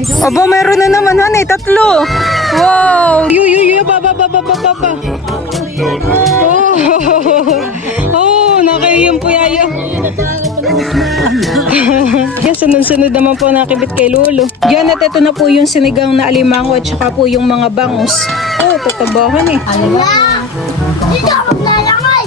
Aba, meron na naman, honey. Tatlo. Wow. Baba. Oh, nakayong po yaya. Yan, sunod-sunod naman po nakibit kay Lolo. Yan, at ito na po yung sinigang na alimango at saka po yung mga bangus. Oh, tatabahan eh. Dito ako maglalakay!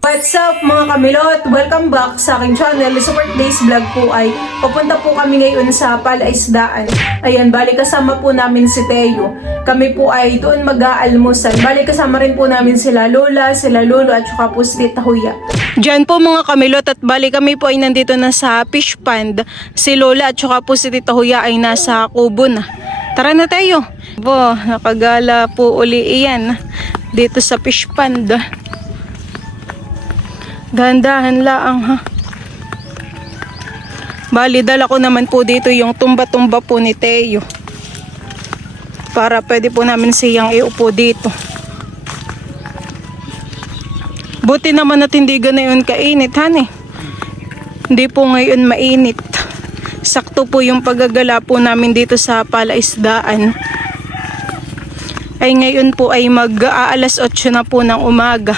What's up mga kamilot? Welcome back sa aking channel. Sa birthday's vlog po ay papunta po kami ngayon sa Palaisdaan. Ayan, bali kasama po namin si Teo. Kami po ay doon mag-aalmusal. Bali kasama rin po namin sila Lola, sila Lolo at saka po si Tita Huya. Diyan po mga kamilot at bali kami po ay nandito na sa fish pond. Si Lola at saka po si Tita Huya ay nasa kubo na. Tara na tayo. Bo, nakagala po uli iyan dito sa fish pond. Dahan-dahan laang ha. Bali, dala ko naman po dito yung tumba-tumba po ni Teo. Para pwede po namin siyang iupo dito. Buti naman at hindi ganayon kainit, honey. Hindi po ngayon mainit. Sakto po yung paggagala po namin dito sa Palaisdaan. Ay ngayon po ay mag-aalas 8 na po ng umaga.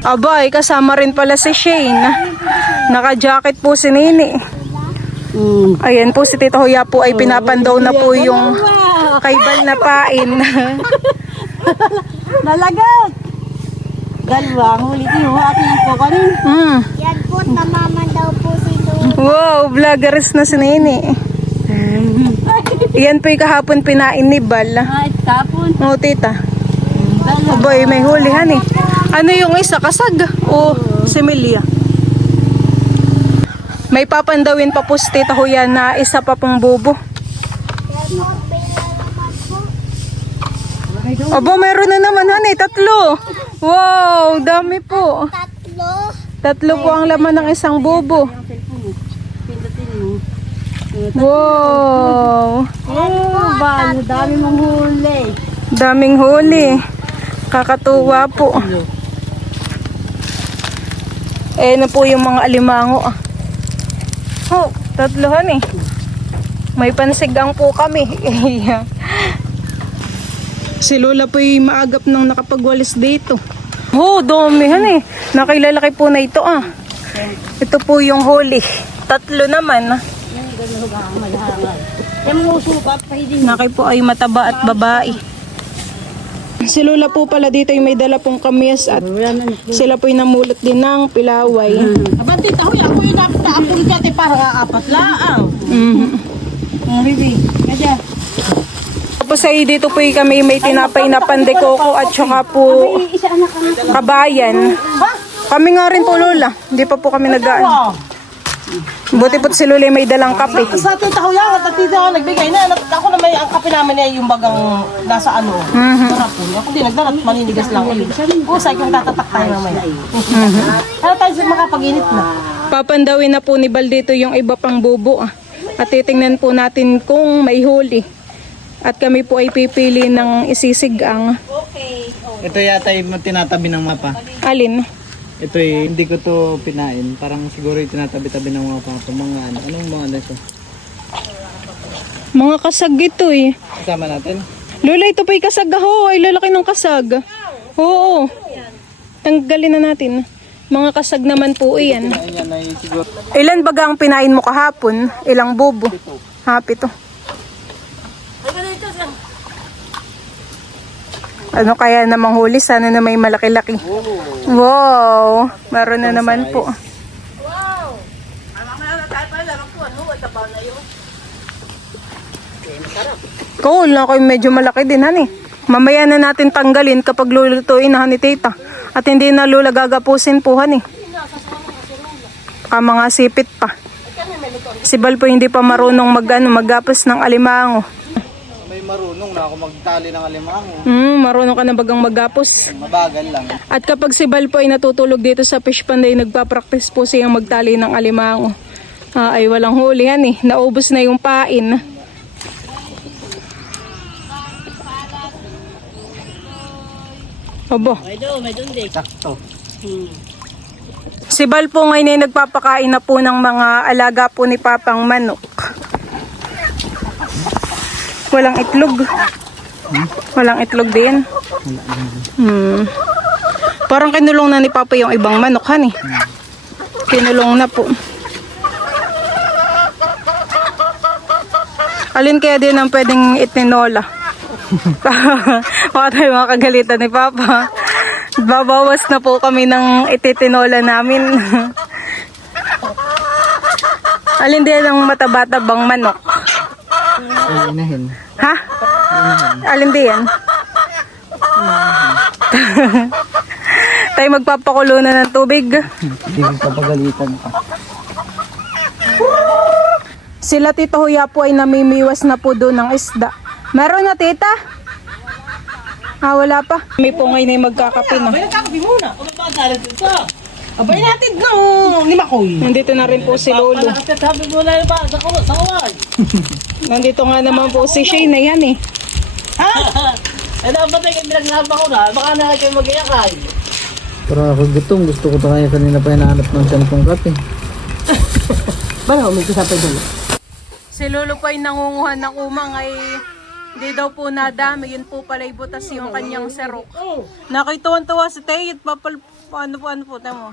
Abay, kasama rin pala si Shane. Naka-jacket po si Nini. Ayan po si Tita Huya po ay pinapandaw na po yung kaibal na pain. Nalagat! Dalawang ulit yung aking po kanin. Yan po, tamaman daw po si Lolo. Wow, vloggeres na si Nini. Yan po yung kahapon pinain ni Bal. Ay, tapon. O, tita. Abay, may hulihan eh. Ano yung isa? Kasag? O similya? May papandawin pa po si Tita Huya na isa pa pong bubo. Aba, meron na naman, honey. Tatlo. Wow, dami po. Tatlo po ang laman ng isang bubo. Wow. Oh, ba, dami mong huli. Daming huli. Kakatuwa po. Eh na po yung mga alimango. Oh, tatlohan eh. May pansigang po kami. Si Lola po yung maagap nang nakapagwalis dito. Oh, damihan eh. Nakilalaki po na ito ah. Ito po yung huli. Tatlo naman. Naki po ay mataba at babae. Si Lola po pala dito ay may dala pong kamyas at sila po yung namulot din ng pilaway. Abanti, tahoy, ako yung dapat naapon ka para apat laang. Ribi, kaya. Tapos ay dito po yung kami may tinapay na pandekoko at saka po kabayan. Kami nga rin po Lola, hindi pa po kami nag-aan. Buti po si Lola may dalang kape. Sa Tita Huya at Tita Huya nagbigay na. Ako na may ang kape namin ay yung bagang nasa ano. Marapon. Ako din nagdarat maninigas lang ulit. Usay kung tatatak tayo mamaya. Ano tayo makapag-init na? Papandawin na po ni Bal dito yung iba pang bubo. At titingnan po natin kung may huli. At kami po ay pipili ng isisigang. Ito yata yung tinatabi ng mapa. Alin? Ito hindi ko to pinain. Parang siguro yung tinatabi-tabi ng mga papa. Mga ano. Anong mga ano ito? Mga kasag ito eh. Kasama natin. Lola, ito pa yung kasag ho. Ay lalaki ng kasag. Oo. Tanggalin na natin. Mga kasag naman po yan. Yan ay siguro. Ilan baga ang pinain mo kahapon? Ilang bubo? Pito. Ano kaya namang huli? Sana na may malaki-laki. Wow! Meron na naman po. Cool, ako yung medyo malaki din, honey. Mamaya na natin tanggalin kapag lulutuin na, honey, tita. At hindi na Lola gagapusin po, honey. Mga sipit pa. Si Bal po hindi pa marunong maggapos ng alimango. May marunong na ako magtali ng alimango. Marunong ka na bagang maggapos. Mabagal lang. At kapag si Bal po ay natutulog dito sa fish pond ay nagpa-practice po siyang magtali ng alimango. Ay walang hulihan eh. Naubos na yung pain. Abo. May dundi. Sakto. Si Bal po ngayon ay nagpapakain na po ng mga alaga po ni Papang manok. Walang itlog. Walang itlog din. Parang kinulong na ni Papa yung ibang manok, hani. Kinulong na po. Alin kaya din ang pwedeng itinola? Baka tayo makagalitan ni Papa. Babawas na po kami ng ititinola namin. Alin din ang mataba-tabang manok? Ay, inahin. Ha? Alin din yan? Tayo magpapakulo na ng tubig. Hindi ko papagalitan ka. Sila Tita Huya po ay namimiwas na po doon ng isda. Meron na, Tita? Wala pa. Kami po ngayon ay magkakape na. Abay, nagkakapi muna. Abay, baka dalit ito. Abay natin no. Ni Makoy. Nandito na rin po si Lolo. Malakas ka sabi mo na ba? Sa kawan. Nandito nga naman po si Shane na yan eh. Eh, dapat ay pinaglaba ko na. Baka na kayo mag-iakay. Pero ako gutom. Gusto ko pa kaya kanina pa hinahanap ng tiyan kong kape. Bala, may kasapay doon. Si Lolo po ay nangunguhan ng umang ay hindi daw po nadami. Yun po pala butas yung kanyang serok. Nakituwan-tuwa si Tay at ano po tamo.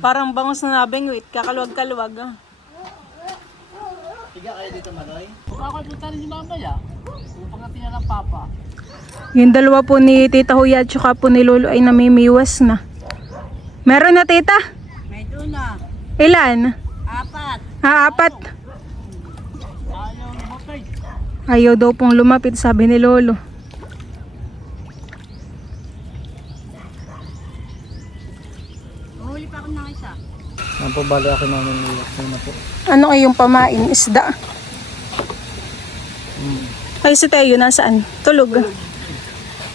Parang bangos na nabingwit. Kakaluwag-kaluwag. Tiga kayo dito, Manoy? Kakapunta rin yung mamaya. Kung pangatingan ng Papa. Yung dalawa po ni Tita Huya at saka po ni Lolo ay namimiwas na. Meron na, Tita? May doon na. Ilan? 4. 4. Ayaw lumapit. Ayaw daw pong lumapit, sabi ni Lolo. Huli pa ako ng isa. Ano po, bali ako namin nilak na po. Ano kayong pamain? Isda? Ay, si Teo, nasaan? Tulog.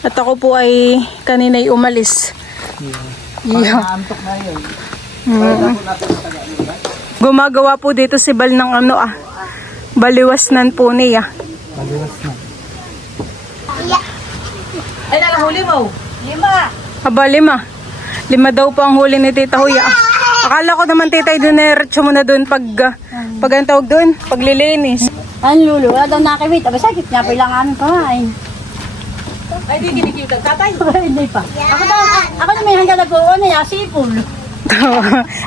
At ako po ay kanina'y umalis. Yeah. Naantok na yun. Gumagawa po dito si Bal ng baliwasnan po niya. Maliwas na. Ay, nakahuli mo. 5. Aba, 5. 5 daw po ang huli ni Tita Huya. Akala ko naman, Tita, dinerecho mo na doon pag ang tawag doon, paglilinis. Ang lulo, wala daw nakikit. Abay, sakit nga pa lang aming pamain. Ay, di kinikita. Tatay. Hindi pa. Ako na may hanggang nag-uuna niya, sipol.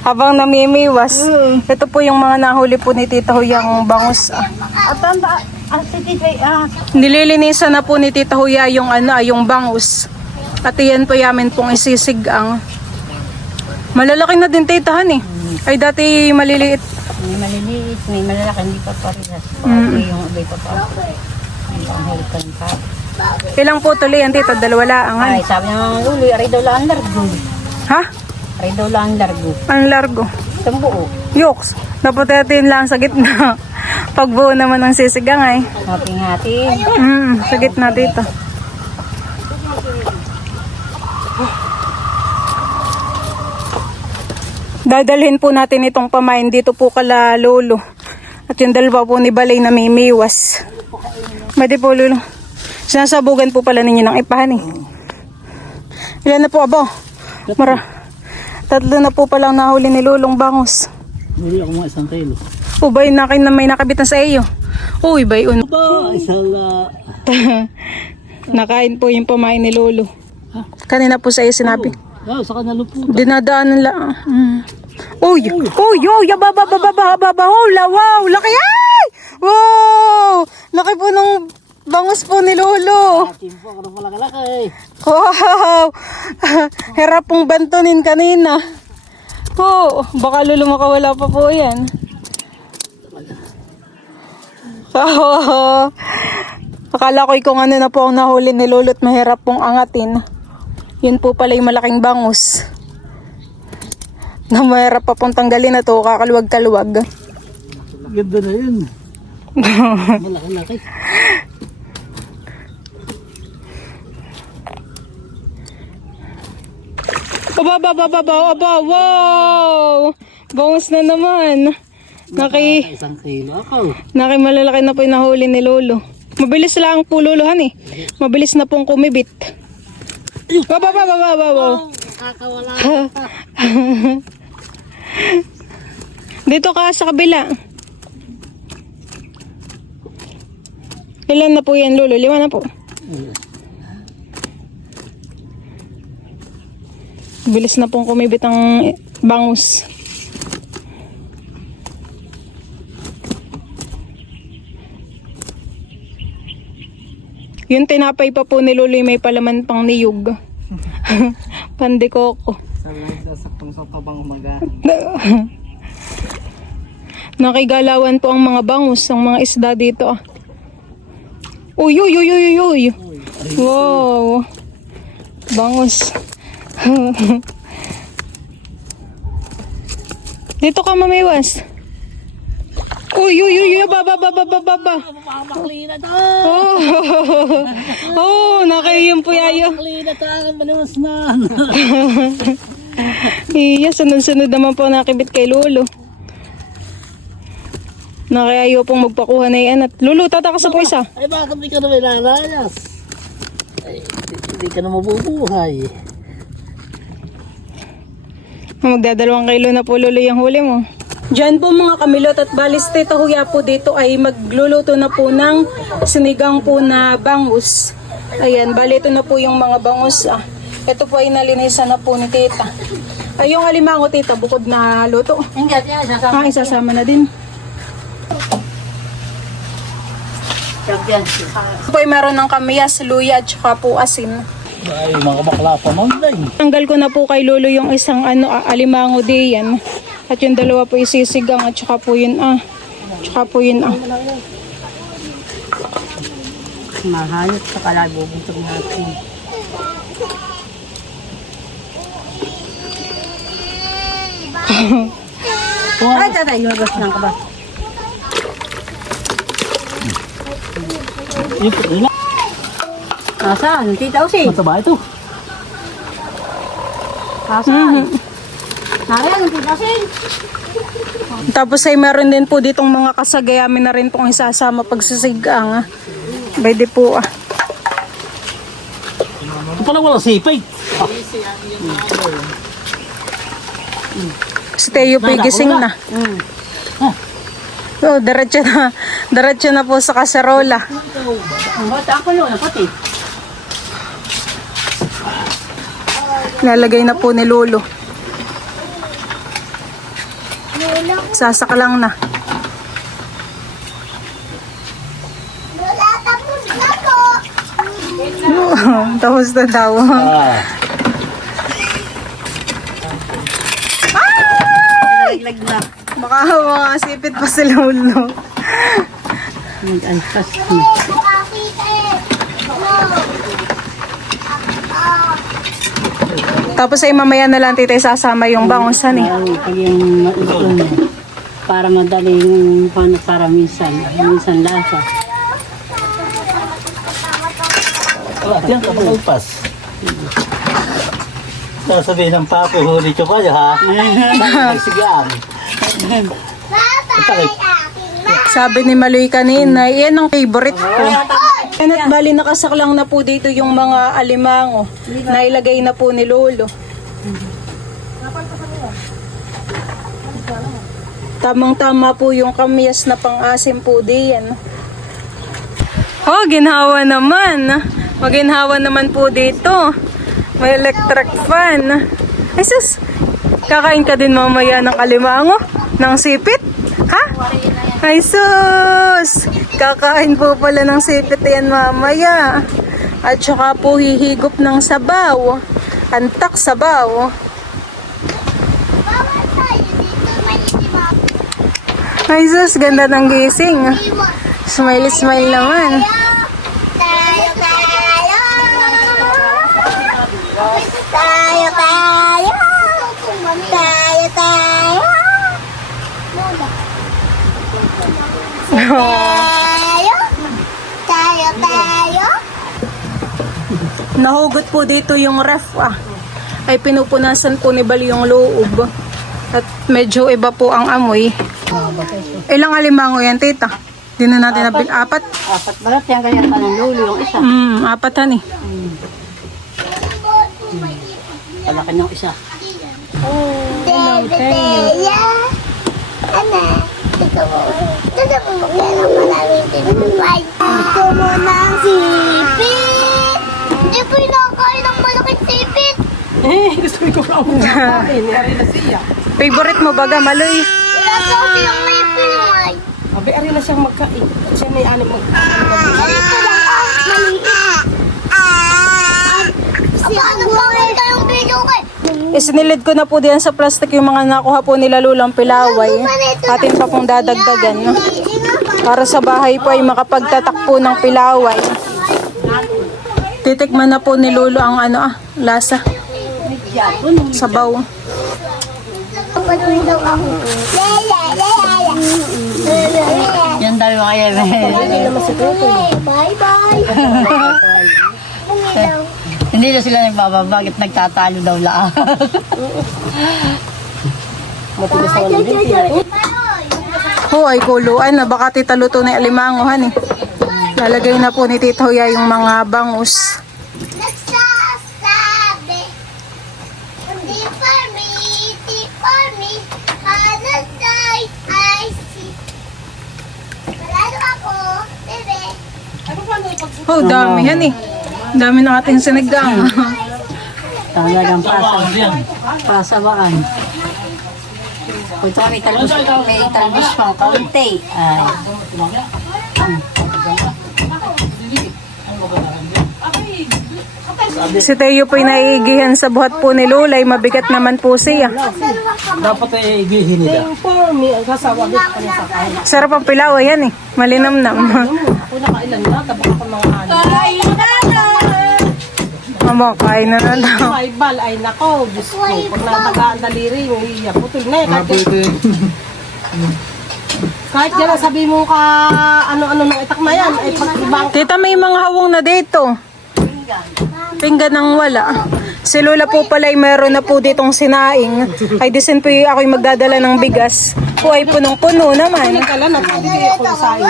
Habang namimiwas. Ito po yung mga nahuli po ni Tita Huya ang bangus. At ang titipay, Nililinisan na po ni Tita Huya yung yung bangus. At iyan po yamin pong isisig ang malalaki na din, Tita, eh. Ay dati maliliit. may maliliit, may malalaki, hindi pa parehas. Yung abay pa pa. Ang panghalikan pa. Ilang po tuloy yan, Tita? 2 lang. Ay, sabi ng mga lulo, aray daw lang ang largo. Ha? Aray daw lang ang largo. Ang largo. Isang buo. Yoks. Dapat natin lang sa gitna. Pagbuo naman ng sisigang ay. Hati-hati. Sa gitna dito. Dadalhin po natin itong pamain dito po kala Lolo. At yung dalawa po ni Balay na mimiwas. Madi po, Lolo. Sinasabugan po pala ninyo ng ipahan eh. Ilan na po, abo? 3 na po palang nahuli ni Lolong bangus. Huli ako mga 1 kilo. Ubay na kayo na may nakabit na sa iyo. Uy, bayon. Ba, isala. Nakain po yung pamain ni Lolo. Kanina po sa iyo sinabi. Sa kanalo po. Dinadaanan lang. Uy, baba, wow, laki, ay! Wow! Laki po ng bangus po ni Lolo. Timpo, ako pala kalaki. Wow! Hirap pong bantunin kanina. Oh, baka Lolo makawala pa po yan. Oh, akala ko kung ano na po ang nahuli ni Lolo at mahirap pong angatin. Yun po pala yung malaking bangus. Na mahirap pa pong tanggalin na to, kakaluwag-kaluwag. Ganda na yun. Malaki-laki. Aba, wow! Bangus na naman. 1 kilo ako. Malalaki na po yung nahuli ni Lolo. Mabilis lang po Lolohan eh. Mabilis na pong kumibit. Baba, baba, baba, baba. Kakawala. Dito ka sa kabila. Ilan na po yan, Lolo? 5 na po. Bilis na pong kumibit ang bangus. Yung tinapay pa po ni Lolo may palaman pang niyog. Pandikoko. Sabi nga sasaktong sa pabang umaga. Nakigalawan po ang mga bangus, ang mga isda dito. Uy, uy, uy, uy, uy, uy. Wow. Bangus. Dito ka, mamiwas. Uy, uy, uy, uy, baba, baba, baba, baba. Maklina to. Oh, oh, nakayong po yayo. Maklina to. Manuwas na. Iya, sunod-sunod naman po nakibit kay Lolo. Nakayayo pong magpakuha na yan. At Lolo, tatakas na po isa. Ay bakit di ka na may lalayas? Ay, hindi ka na mabubuhay. Magdadalawang kilo na po, Lolo, yung huli mo. Diyan po mga kamilot at balis Tita Huya po dito ay magluluto na po ng sinigang po na bangus. Ayan, bali ito na po yung mga bangus. Ito po ay nalinisan na po ni Tita. Ay, yung alimango, Tita, bukod na luto. Hindi, sasama. Isasama na din. Yan. Ito po ay meron ng kamiyas, luya at saka po asin. Ay, mga bakla pa man din. Tanggal ko na po kay Lolo yung isang alimango diyan. At yung dalawa po isisigang at saka po yun Mahayot sa kalabubutog natin. Ay, tatay, lumabas lang ka ba? Yung puti na. Nasaan? Tita Usi. Mataba ito. Nasaan? Nariyan, Tita Usi. Tapos ay meron din po ditong mga kasagayamin na rin pong isasama pagsisigang. Pwede po Ito pala walang sipay. Si Teo po gising na. Oh, diretso na po sa kaserola. Bata ako yun, pati. Lalagay na po ni Lolo. Sasakalang na. Tapos na daw. Laglag na. Baka mga sipit pa si Lolo. Mag-alpas. Tapos ay mamaya na lang Tita sasama yung bangusan eh. Pag yung mautong para madali yung para minsan lasa. Yan ka magalpas. Sasabihin ng papo, huli ko kayo ha. Nagsigaan. Sabi ni Maloy kanina, yan ang favorite ko. Yan at bali nakasaklang na po dito yung mga alimango na ilagay na po ni Lolo. Tamang-tama po yung kamyas na pang-asim po diyan. Oh, ginhawa naman. Maginhawa naman po dito. May electric fan. Ay sus, kakain ka din mamaya ng alimango? Ng sipit? Ha? Ay sus, kakain po pala ng sipit yan mamaya. At saka po hihigop ng sabaw. Antak sabaw. Ay sus, ganda ng gising. Smile naman. Nahugot po dito yung ref ay pinupunasan po ni Bali yung loob. At medyo iba po ang amoy. Ilang alimango yan, Tita? Di na natin nabil. 4? 4 balat yan, kaya pa ng lulo yung isa. 4 eh. Palaki ng isa. Gusto mo ng sipit? Hindi ko inakain ng malaking sipit. Gusto ko ka ang kain. Ari na siya. Favorite mo baga, Maloy? Wala po silang may pilay. Abi, ari na siyang magkain. At siya may anim mag... Ito lang ang maliit. Paano ba kayong video kay? Isinilid ko na po diyan sa plastic yung mga nakuha po nila lulang pilaway. Atin pa pong dadagdagan, no? Para sa bahay po ay makapagtatak po ng pilaway. Titikman na po ni Lolo ang lasa. Sabaw. Kapatid daw ako. Yan daw yung kaya. Bye-bye. Umilaw. Hindi na sila nagbababa. Bakit nagtatalo daw lahat? Matigas naman ng binti. Ho, ay kuluan na. Baka titaluto na alimangohan eh. Lalagay na po ni Tito Huya yung mga bangus. Nagsasabi, hindi for me, di for me, panasay, I see. Malalo ako, bebe. Oh, dami yan eh. Dami ng ating sinigang. Talagang pasabaan. Ito may talbos pang kaunti. Ay. Si Teo po'y naiigihan sa buhat po ni Lulay. Mabigat naman po siya. Dapat ay igihin nila. Yung for me, ang kasawa dito ka na sa kain. Sarap ang pilaway yan eh. Malinamnam. Ako nakailan na, tabak ako mga ano. Mama, kain na na daw. Ay, bal, ay nako, Diyos ko. Pag natagaan daliri, yung iya, putol na eh. Kahit yan, sabi mo ka, ano-ano ng itak na yan, ay pag ibang Tita, may mga hawong na dito. Pinggan ng wala. Si Lola po pala ay meron na po ditong sinaing. Ay disin po ako'y magdadala ng bigas. Po ay punong-puno naman. nagkalan, nagbibigay ako sa iyo.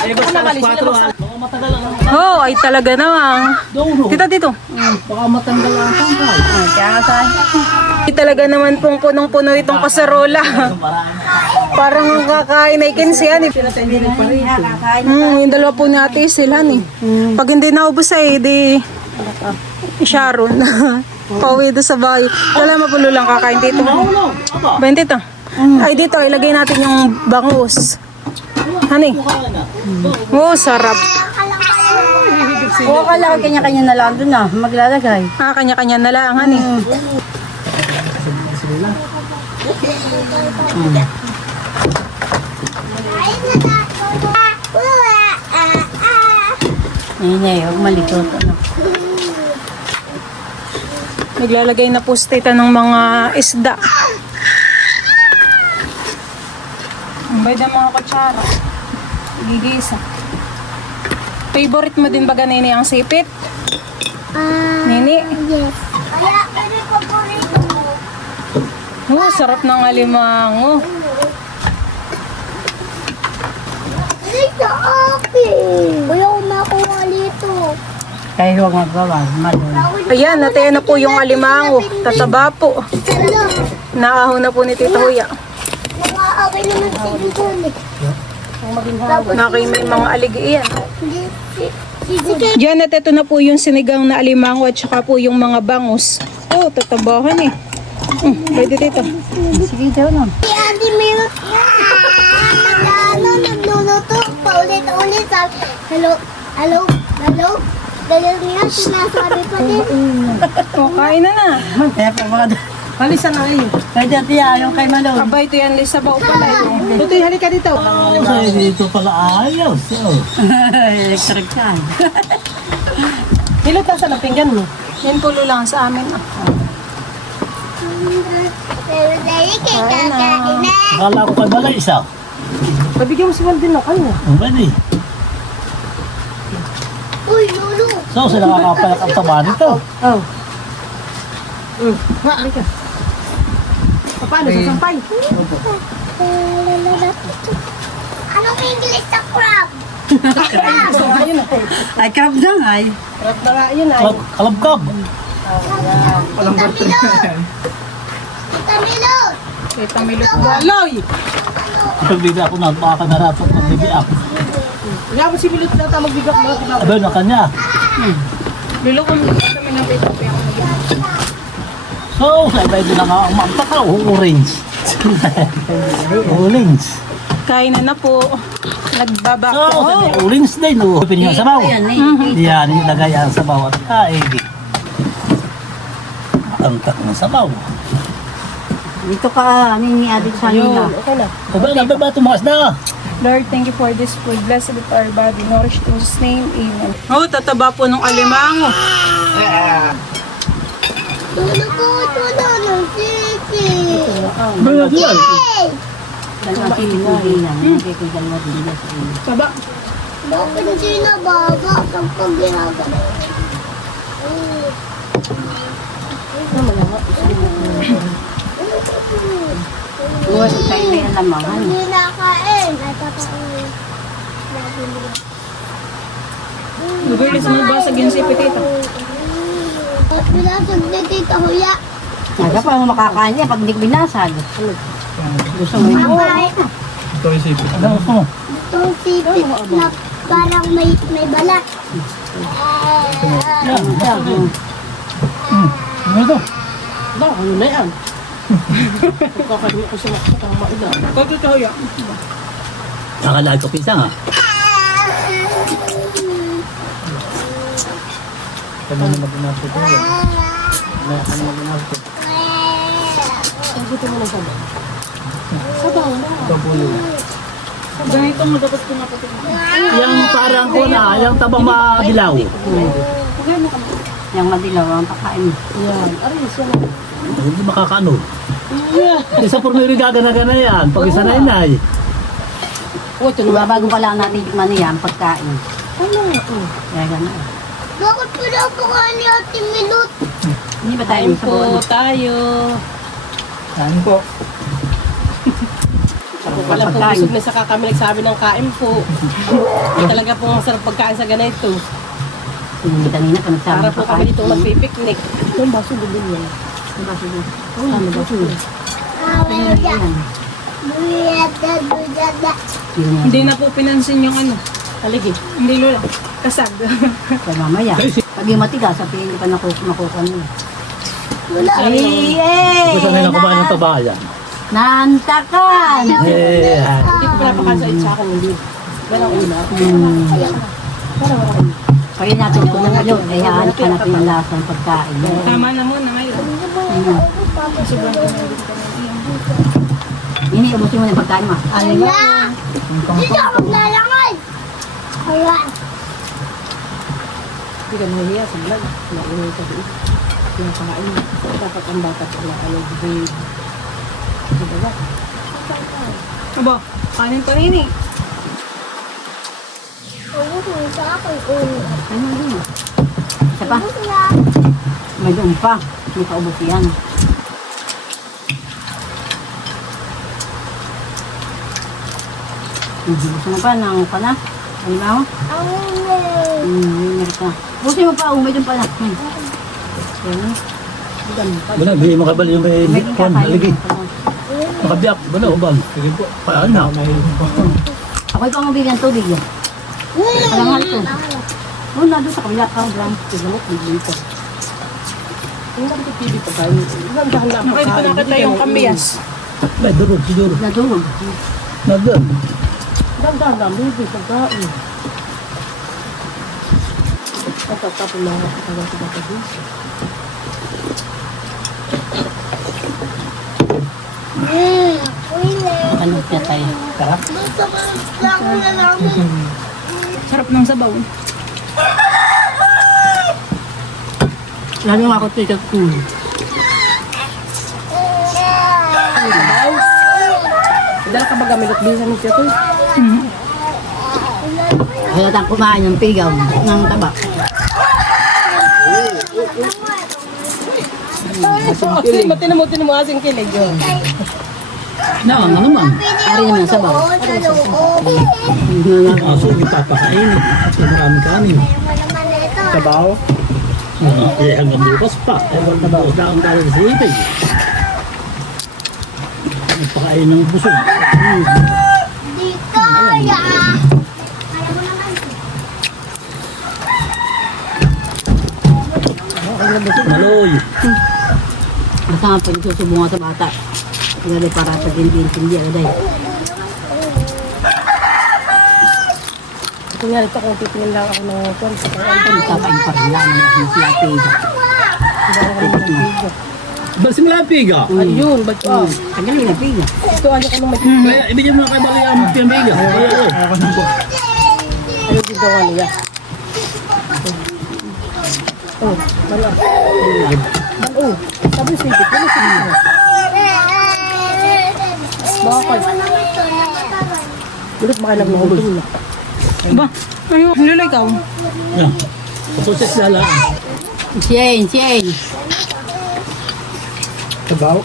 Ako nakalis sila magsa- Oh, ay talaga naman. Tita, dito. Baka matanggal ang tangkal. Kaya nga saan? Ay talaga naman pong punong-puno itong kasarola. Parang kakain ay kinsiyan eh. Yung dalawa po natin sila ni. Pag hindi naubos ay di Sharon. Pauwi doon sa bahay. Wala mapulo lang kakain dito. Bayan dito. Ay dito, ilagay natin yung bangus. Hani? Oh, sarap. Oo, akala ko kanya-kanya na lang doon maglalagay. Ah, kanya-kanya na lang, hani. Hindi, huwag malikot. Naglalagay na po si Tita ng mga isda. Ang bayad ng mga kutsara. Gigisa. Favorite mo din ba ganini ang sipit? Nini? Yes. Kaya, ano yung paborito mo? Oh, sarap ng alimango. Dito, akin. Kuya, kumakuha dito. Kaya huwag magbawal. Malun. Ayan, natayan na po yung alimango. Tataba po. Hello. Naahon na po ni Tita Huya. Nakakawin naman si Bidon eh. Nakay may mga aligiyan. Sige. Diyan at ito na po yung sinigang na alimango at saka po yung mga bangus. Oh, tatabahan eh. Pwede dito. Sige, daw lang. Si Auntie Milk. Nagluluto. Paulit-ulit sabi. Hello. Hello. Hello. Ganyan nga sinasabi pa din. Oh, kain na na. Kaya pa mga doon. Halisan na ngayon. Pwede at yung kay Malun. Abay, ito yan, Lisabaw pala yun. Tutoy, halika dito. Ay, dito pala ayos. Electric fan. Hilot na sa napinggan mo. Yan pulo lang sa amin. Pero dali kay kakain na. Akala ko kay Balay isa. Pabigyan mo si Waldin ng kanya. Ang pwede. Uy, Lulu. So, sila kakapayak ang taba nito. Oh. Ha, halika. Paano sa sampay? Anong English sa crab? Ayun na. Ay, crab lang ay. Rap na nga yun ay. Kalabkab. Walang birthday na yan. Tita Milot! Kita Milot. Aloy! Pagbigay ako na makakanaratot ng bibiak. Kaya mo si Milot na tayo magbigak mo. Aba, na kanya. Lilo kung kami ng pito. So, sa iba din ang magtaka, orange. Orange. Kain na po. Nagbabak So, po. sabi, orange din, oh. Pinin yung sabaw. Ayan, Yan, yung lagay ang sabaw at kaig. Ang tak ng sabaw. Dito ka, adik sa nila. Okay na. Aba, nababa tumakas na. Lord, thank you for this food. Blessed it our body. Nourished in Jesus' name. Amen. Oh, tataba po ng alimango. Tulo ng siki! Bala yan. Hey! Dalawa pinipili yan. Hindi ko dalawa din sa inyo. Taba. Bakit sinabaga sa pag ginagawa? Buwan kayo may alamangan. Hindi nakain. At kakain. Lubilis mo basag yun si Petita. At binasag ni Tita Huya. Aga pa mo makakain niya pag hindi ko binasag. Gusto mo yun? Kakain. Ito isipin. Ano gusto mo? Itong sipit na parang may balat. Yan, gusto mo. Ano ito? Ba, ano na yan? Pagkakaroon ko sa tama ina. Kaya ito ya. Nakalaag ko pisang, ha? Kami na mag-inapit ko. Kami mag-inapit. Dito mo na sabaw. Ito po yun. Ganito mo dapat po napatid. Yung parang ko na, yung tabang madilaw. Yung madilaw ang pakain mo. Yan. Aray, siya na. Hindi makakaano. Isa pormeri gagana-gana yan. Pag isa na inay. O, ito naman. Bago pa lang natin tikman niya ang pagkain. Ano ito? Kaya gano'n. Bakit pinabukan ni Ate Milot? Hindi ba tayo Kain sa po buwan? tayo. Saan po? Ako pala po busog na sa kami nagsabi ng kain po. Talaga po masarap pagkain sa ganito. Hindi kanina pa nagsabi Para ng po kami pagkain. dito magpipiknik. Yung baso dubin yan. Ang baso doon. Ano baso doon? Buweda. Buweda. Yun yan. Hindi na po pinansin yung ano. Haligi. Hindi lola. Kasag. Kaya mamaya. Pag yung matigas, at hindi pa nakukuha mo. Wala. Gusto na yung kumain ng tabayan. Nantakan! Hindi ko pinapakain sa itsa ko. Hindi. Walang una. Kaya natin ko na ngayon, ay hahanap ka natin ang lasa ng pagkain. Tama na muna ngayon. Sobrang pinagod ka na. Iniubusin mo na yung pagkain mo. Wala. Dito ako maglalakad. Wala. Hindi ka nahihiya sa vlog. Nakuha ka doon. Pinapakain. Dapat ang bata ko na ano, grade. Diba? Aba, kanin pa rin eh. Ako kung sa akin. Ano yun? Isa pa? Wala. May doon pa. May paubos yan. Gusto mo pa ng pana? Ano ba mo? Meron ka. Busin mo pa, may doon pa na. Yan. Wala, bigay mo kabal yung may May doon ka kwan, tayo. haligi. Makabiyak, wala, ubal. Sige po. Paano na? Ako'y pangabigyan tubig yan. Alangan ito. Oh, na doon sa kabila ka, Bram. Tigamot, dito. Hindi naman ito TV pa tayo. Gandahan na Nakita ko nakita yung kambias. May durog, siguro. Nadulog. Nagdan. Gandahan na, baby, pagkain. Tatapon lang ako sa mga dito. Ano siya tayo? Sarap. Gusto ko lang na namin. Sarap ng sabaw. Lalo ako tigat ko. Dala ka ba gamit at bisa niya ito? Kaya tang kumain ng pigaw ng tabak. Tinan mo asing kilig yun. Na, ano naman? Ari naman sa baw. Sa loob. Aso, ipapakain. At marami kanin. Ayaw mo naman ito. Sabaw? Eh, hanggang bukas pa. Ewan na ba, wala akong dala sa ipin. Nagpakain ng busog. Di kaya. Kaya mo naman. Maloy. Basta nga pag susubungan sa bata. Lalo para sa hindi agad. Kunyari ito kung titingin lang ako ng kwan sa kanya. Kapain pa rin lang ang sila pega. Balsim lang piga. Ayun, ba't pa? Tagalin na pega. Ito ano ka nung may Kaya ibigyan mo na kay Bali ang piga. ano dito ka niya. Oh, wala. Oh, sabi sipit. Ano sipit? Bakit? Ulit makilag na hulog. Ba? Ayun, Lola, ikaw. Yan. Kaposes lala. Siyen. Sabaw.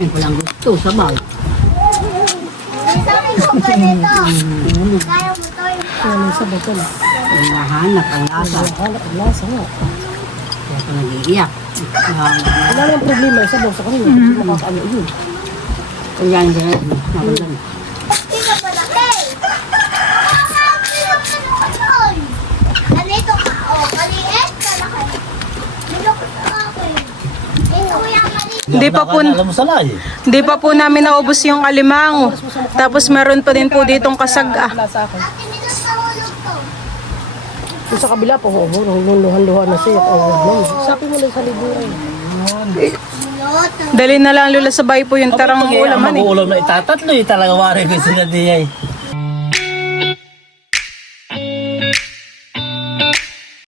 Yan ko lang gusto, sabaw. Sabi ko pa dito. Kaya mo to. Ano sa bato na? Ang nahanap ang lasa. Hanap ang lasa nga. Kaya ko nag-iiyak. Wala namang problema, isa daw sa kanila. Hindi makakaano yun. Kung yan siya, nakulan. Hindi ka palaki. Hindi ka palaki. Ganito ka. O, maliit. Malaki. Dito ko sa akin. Ito yung maliit. Di pa po, Alam mo salay. di pa po namin naubos yung alimango. Tapos meron pa din po ditong kasaga. Wala sa akin. Tinilas sa hulog to. Yung sa kabila po, luhan-luhan na siya. Sabi mo lang sa liburan. Mulot. Dali na lang Lola sa bahay po yung tarang ulaman eh. Mag-uulam na itatatlo talaga wari ko sila diya.